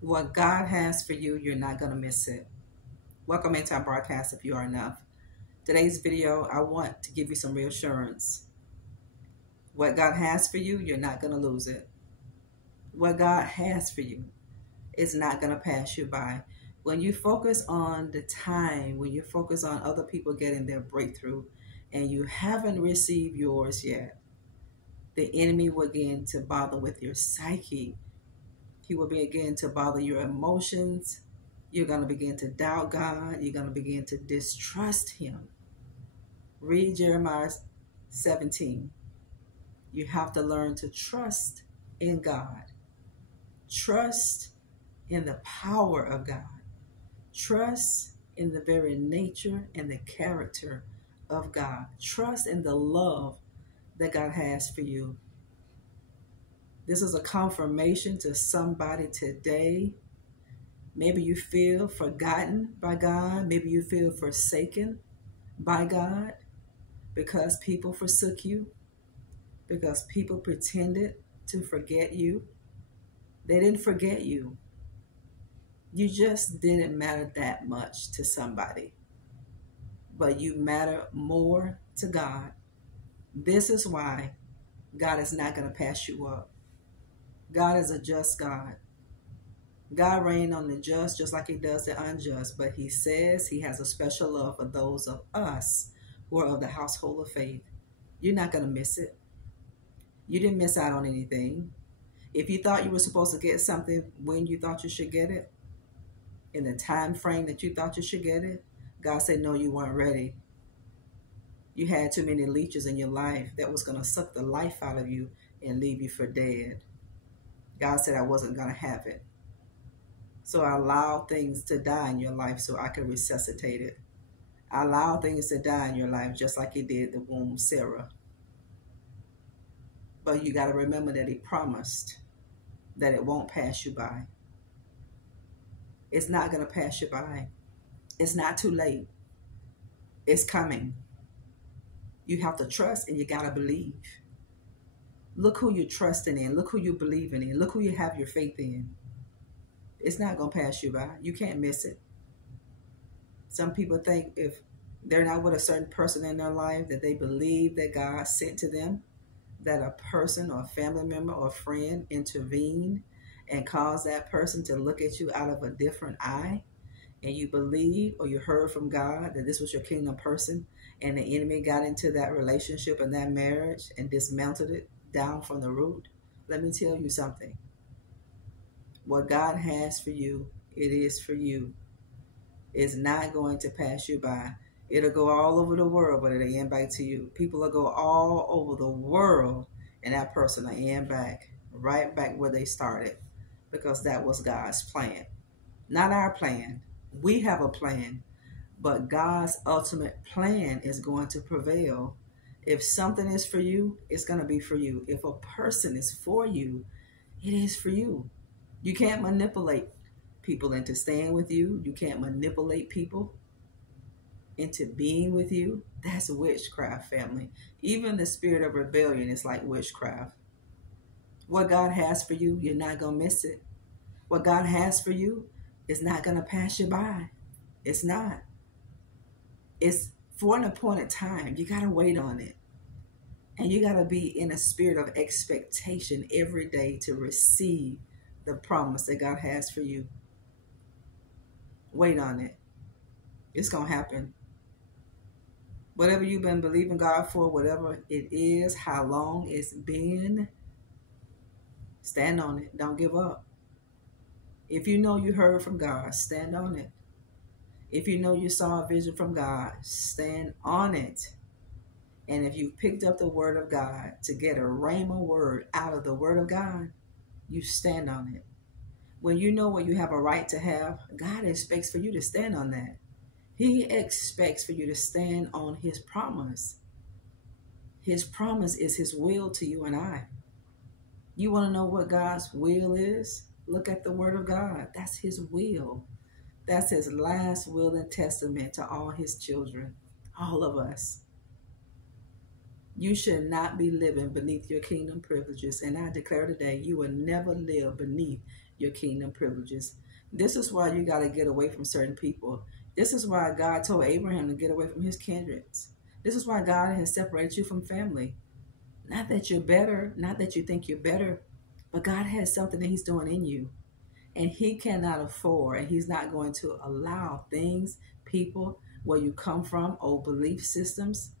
What God has for you, you're not going to miss it. Welcome into our broadcast if you are enough. Today's video, I want to give you some reassurance. What God has for you, you're not going to lose it. What God has for you is not going to pass you by. When you focus on the time, when you focus on other people getting their breakthrough and you haven't received yours yet, the enemy will begin to bother with your psyche. He will begin to bother your emotions. You're going to begin to doubt God. You're going to begin to distrust Him. Read Jeremiah 17. You have to learn to trust in God. Trust in the power of God. Trust in the very nature and the character of God. Trust in the love that God has for you. This is a confirmation to somebody today. Maybe you feel forgotten by God. Maybe you feel forsaken by God because people forsook you, because people pretended to forget you. They didn't forget you. You just didn't matter that much to somebody, but you matter more to God. This is why God is not going to pass you up. God is a just God. God reigns on the just like He does the unjust, but He says He has a special love for those of us who are of the household of faith. You're not going to miss it. You didn't miss out on anything. If you thought you were supposed to get something when you thought you should get it, in the time frame that you thought you should get it, God said, no, you weren't ready. You had too many leeches in your life that was going to suck the life out of you and leave you for dead. God said I wasn't going to have it. So I allowed things to die in your life so I could resuscitate it. I allowed things to die in your life just like He did the womb of Sarah. But you got to remember that He promised that it won't pass you by. It's not going to pass you by. It's not too late. It's coming. You have to trust and you got to believe. Look who you're trusting in. Look who you're believing in. Look who you have your faith in. It's not going to pass you by. You can't miss it. Some people think if they're not with a certain person in their life that they believe that God sent to them, that a person or a family member or a friend intervened and caused that person to look at you out of a different eye, and you believe or you heard from God that this was your kingdom person, and the enemy got into that relationship and that marriage and dismantled it down from the root. Let me tell you something. What God has for you, it is for you. It's not going to pass you by. It'll go all over the world, but it'll end back to you. People will go all over the world, and that person will end back, right back where they started, because that was God's plan. Not our plan. We have a plan, but God's ultimate plan is going to prevail. If something is for you, it's going to be for you. If a person is for you, it is for you. You can't manipulate people into staying with you. You can't manipulate people into being with you. That's witchcraft, family. Even the spirit of rebellion is like witchcraft. What God has for you, you're not going to miss it. What God has for you is not going to pass you by. It's not. It's for an appointed time. You got to wait on it. And you got to be in a spirit of expectation every day to receive the promise that God has for you. Wait on it. It's going to happen. Whatever you've been believing God for, whatever it is, how long it's been, stand on it. Don't give up. If you know you heard from God, stand on it. If you know you saw a vision from God, stand on it. And if you picked up the word of God to get a rhema word out of the word of God, you stand on it. When you know what you have a right to have, God expects for you to stand on that. He expects for you to stand on His promise. His promise is His will to you and I. You want to know what God's will is? Look at the word of God. That's His will. That's His last will and testament to all His children, all of us. You should not be living beneath your kingdom privileges. And I declare today, you will never live beneath your kingdom privileges. This is why you got to get away from certain people. This is why God told Abraham to get away from his kindreds. This is why God has separated you from family. Not that you're better, not that you think you're better, but God has something that he's doing in you. And he cannot afford, and he's not going to allow things, people, where you come from, old belief systems.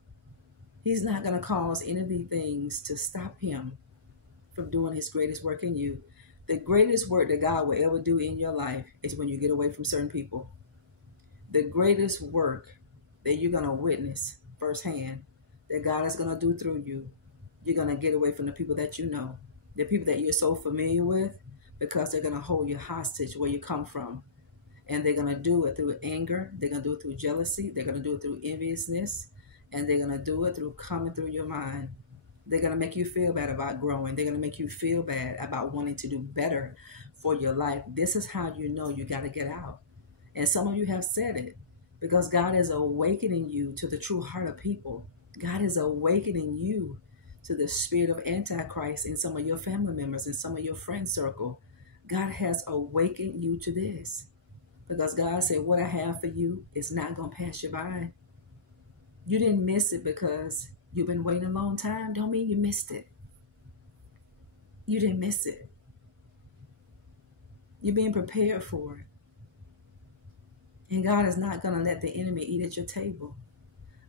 He's not going to cause any of these things to stop him from doing his greatest work in you. The greatest work that God will ever do in your life is when you get away from certain people. The greatest work that you're going to witness firsthand that God is going to do through you, you're going to get away from the people that you know, the people that you're so familiar with, because they're going to hold you hostage where you come from. And they're going to do it through anger. They're going to do it through jealousy. They're going to do it through enviousness. And they're going to do it through coming through your mind. They're going to make you feel bad about growing. They're going to make you feel bad about wanting to do better for your life. This is how you know you got to get out. And some of you have said it, because God is awakening you to the true heart of people. God is awakening you to the spirit of Antichrist in some of your family members, in some of your friend circle. God has awakened you to this, because God said, what I have for you is not going to pass you by. You didn't miss it because you've been waiting a long time. Don't mean you missed it. You didn't miss it. You're being prepared for it. And God is not going to let the enemy eat at your table.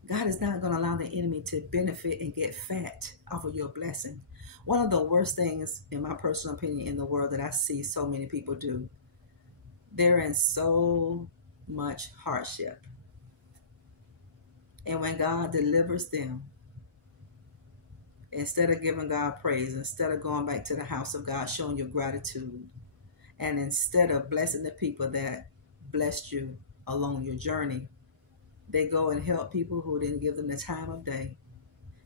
God is not going to allow the enemy to benefit and get fat off of your blessing. One of the worst things, in my personal opinion, in the world that I see so many people do, they're in so much hardship. And when God delivers them, instead of giving God praise, instead of going back to the house of God, showing your gratitude, and instead of blessing the people that blessed you along your journey, they go and help people who didn't give them the time of day.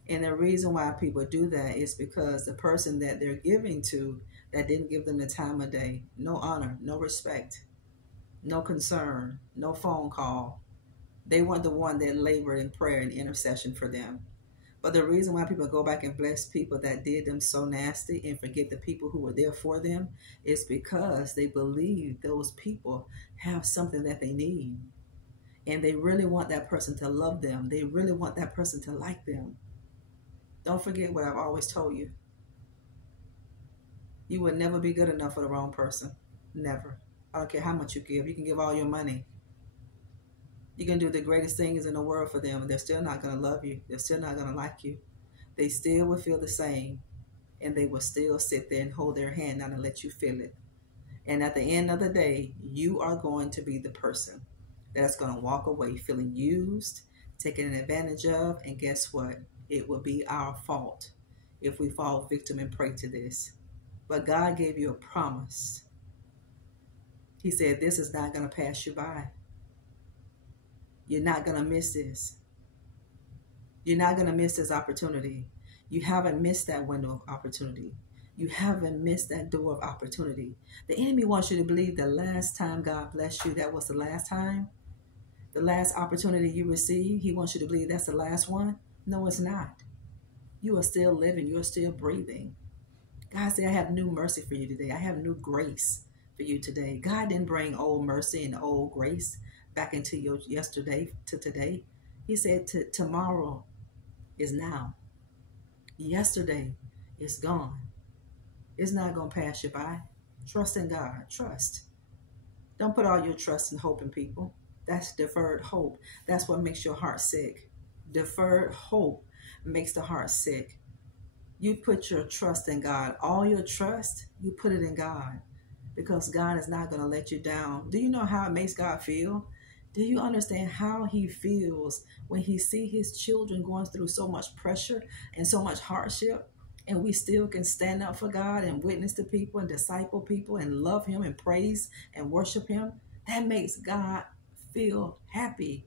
And the reason why people do that is because the person that they're giving to that didn't give them the time of day, no honor, no respect, no concern, no phone call. They weren't the one that labored in prayer and intercession for them. But the reason why people go back and bless people that did them so nasty and forget the people who were there for them is because they believe those people have something that they need. And they really want that person to love them. They really want that person to like them. Don't forget what I've always told you. You will never be good enough for the wrong person. Never. I don't care how much you give. You can give all your money. You can do the greatest things in the world for them, and they're still not going to love you. They're still not going to like you. They still will feel the same, and they will still sit there and hold their hand out and let you feel it. And at the end of the day, you are going to be the person that's going to walk away feeling used, taken advantage of, and guess what? It will be our fault if we fall victim and prey to this. But God gave you a promise. He said, this is not going to pass you by. You're not going to miss this. You're not going to miss this opportunity. You haven't missed that window of opportunity. You haven't missed that door of opportunity. The enemy wants you to believe the last time God blessed you, that was the last time. The last opportunity you received, he wants you to believe that's the last one. No, it's not. You are still living. You are still breathing. God said, I have new mercy for you today. I have new grace for you today. God didn't bring old mercy and old grace back into your yesterday to today. He said tomorrow is now. Yesterday is gone. It's not going to pass you by. Trust in God. Trust. Don't put all your trust and hope in people. That's deferred hope. That's what makes your heart sick. Deferred hope makes the heart sick. You put your trust in God. All your trust, you put it in God, because God is not going to let you down. Do you know how it makes God feel? Do you understand how he feels when he sees his children going through so much pressure and so much hardship, and we still can stand up for God and witness to people and disciple people and love him and praise and worship him? That makes God feel happy.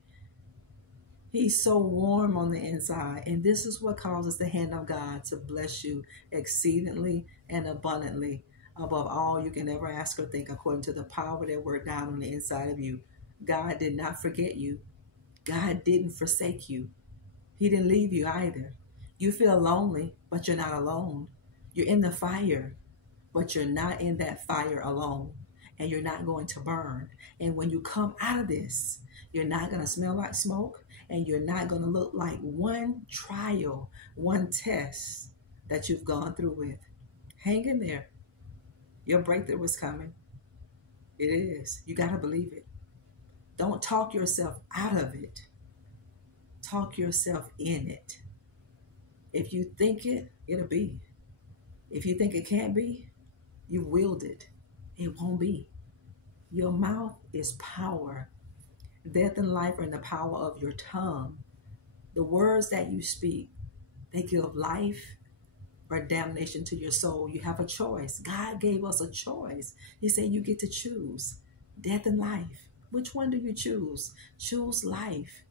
He's so warm on the inside. And this is what causes the hand of God to bless you exceedingly and abundantly above all you can ever ask or think, according to the power that worked down on the inside of you. God did not forget you. God didn't forsake you. He didn't leave you either. You feel lonely, but you're not alone. You're in the fire, but you're not in that fire alone, and you're not going to burn. And when you come out of this, you're not going to smell like smoke, and you're not going to look like one trial, one test that you've gone through with. Hang in there. Your breakthrough is coming. It is. You got to believe it. Don't talk yourself out of it. Talk yourself in it. If you think it, it'll be. If you think it can't be, you willed it. It won't be. Your mouth is power. Death and life are in the power of your tongue. The words that you speak, they give life or damnation to your soul. You have a choice. God gave us a choice. He said you get to choose death and life. Which one do you choose? Choose life.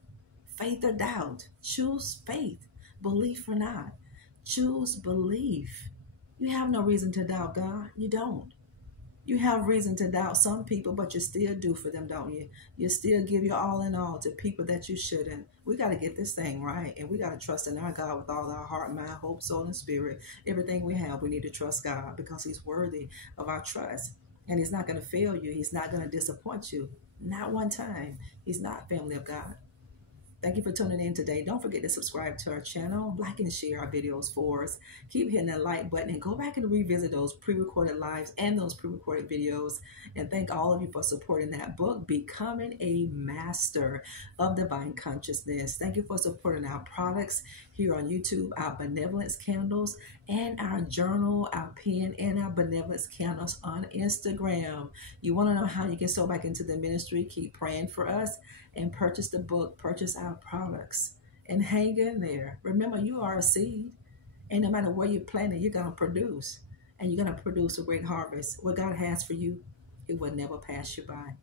Faith or doubt? Choose faith. Belief or not? Choose belief. You have no reason to doubt God. You don't. You have reason to doubt some people, but you still do for them, don't you? You still give your all in all to people that you shouldn't. We got to get this thing right, and we got to trust in our God with all our heart, mind, hope, soul, and spirit. Everything we have, we need to trust God because he's worthy of our trust. And he's not going to fail you. He's not going to disappoint you. Not one time. He's not, family of God. Thank you for tuning in today. Don't forget to subscribe to our channel, like and share our videos for us. Keep hitting that like button and go back and revisit those pre-recorded lives and those pre-recorded videos. And thank all of you for supporting that book, Becoming a Master of Divine Consciousness. Thank you for supporting our products here on YouTube, our benevolence candles, and our journal, our pen, and our benevolence candles on Instagram. You want to know how you can sow back into the ministry? Keep praying for us and purchase the book, purchase our products, and hang in there. Remember, you are a seed, and no matter where you plant it, you're going to produce, and you're going to produce a great harvest. What God has for you, it will never pass you by.